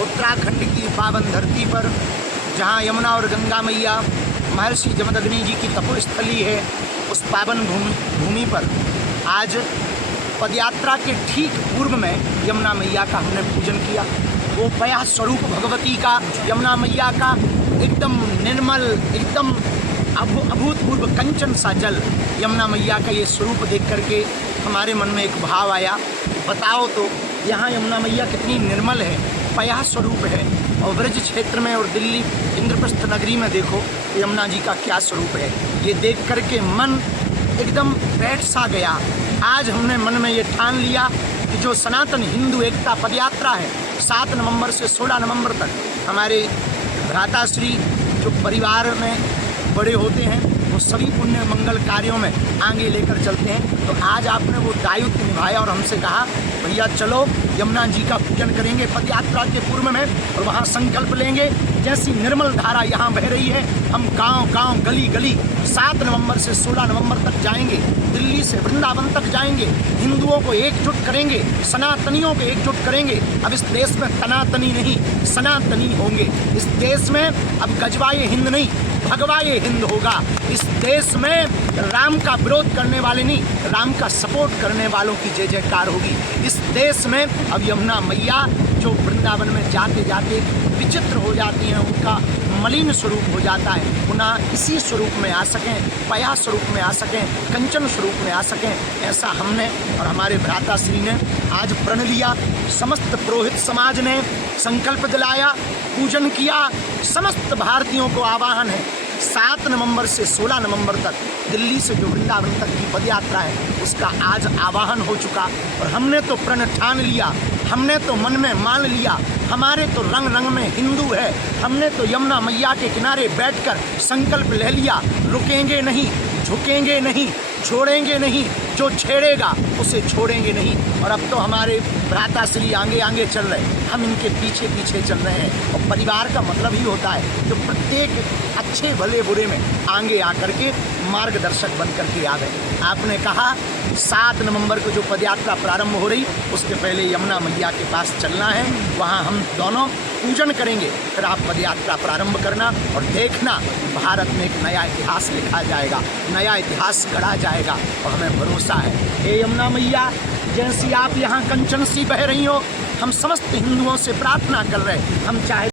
उत्तराखंड की पावन धरती पर, जहाँ यमुना और गंगा मैया महर्षि जमदग्नि जी की तपोस्थली है, उस पावन भूमि पर आज पदयात्रा के ठीक पूर्व में यमुना मैया का हमने पूजन किया। वो पया स्वरूप भगवती का, यमुना मैया का एकदम निर्मल, एकदम अभूतपूर्व कंचन सा जल, यमुना मैया का ये स्वरूप देख करके हमारे मन में एक भाव आया, बताओ तो यहाँ यमुना मैया कितनी निर्मल है, पया स्वरूप है। और ब्रज क्षेत्र में और दिल्ली इंद्रप्रस्थ नगरी में देखो यमुना जी का क्या स्वरूप है। ये देख करके मन एकदम बैठ सा गया। आज हमने मन में ये ठान लिया कि जो सनातन हिंदू एकता पदयात्रा है 7 नवंबर से 16 नवंबर तक, हमारे भ्राताश्री जो परिवार में बड़े होते हैं वो सभी पुण्य मंगल कार्यों में आगे लेकर चलते हैं। तो आज आपने वो दायित्व निभाया और हमसे कहा भैया चलो यमुना जी का पूजन करेंगे पदयात्रा के पूर्व में, और वहाँ संकल्प लेंगे जैसी निर्मल धारा यहाँ बह रही है, हम गांव गांव गली गली 7 नवंबर से 16 नवंबर तक जाएंगे, दिल्ली से वृंदावन तक जाएंगे, हिंदुओं को एकजुट करेंगे, सनातनियों को एकजुट करेंगे। अब इस देश में तनातनी नहीं, सनातनी होंगे। इस देश में अब गजवाए हिंद नहीं, भगवाए हिंद होगा। इस देश में राम का विरोध करने वाले नहीं, राम का सपोर्ट करने वालों की जय जयकार होगी। इस देश में अब यमुना मैया जो वृंदावन में जाते जाते विचित्र हो जाती हैं, उनका मलिन स्वरूप हो जाता है, पुनः इसी स्वरूप में आ सकें, पया स्वरूप में आ सकें, कंचन स्वरूप में आ सकें, ऐसा हमने और हमारे भ्राताश्री ने आज प्रण लिया। समस्त पुरोहित समाज ने संकल्प दिलाया, पूजन किया। समस्त भारतीयों को आह्वान है 7 नवंबर से 16 नवंबर तक दिल्ली से जो वृंदावन तक की पदयात्रा है उसका आज आह्वान हो चुका। और हमने तो प्रण ठान लिया, हमने तो मन में मान लिया, हमारे तो रंग रंग में हिंदू है। हमने तो यमुना मैया के किनारे बैठकर संकल्प ले लिया, रुकेंगे नहीं, झुकेंगे नहीं, छोड़ेंगे नहीं, जो छेड़ेगा उसे छोड़ेंगे नहीं। और अब तो हमारे भ्राताश्री आगे आगे चल रहे हैं, हम इनके पीछे पीछे चल रहे हैं। और परिवार का मतलब ही होता है जो प्रत्येक अच्छे भले बुरे में आगे आकर के मार्गदर्शक बन करके आ गए। आपने कहा 7 नवंबर को जो पदयात्रा प्रारंभ हो रही उसके पहले यमुना मैया के पास चलना है, वहाँ हम दोनों पूजन करेंगे, फिर आप पदयात्रा प्रारंभ करना और देखना भारत में एक नया इतिहास लिखा जाएगा, नया इतिहास गढ़ा जाएगा। और हमें भरोसा है हे यमुना मैया, जैसी आप यहाँ कंचन सी बह रही हो, हम समस्त हिंदुओं से प्रार्थना कर रहे हैं, हम चाहे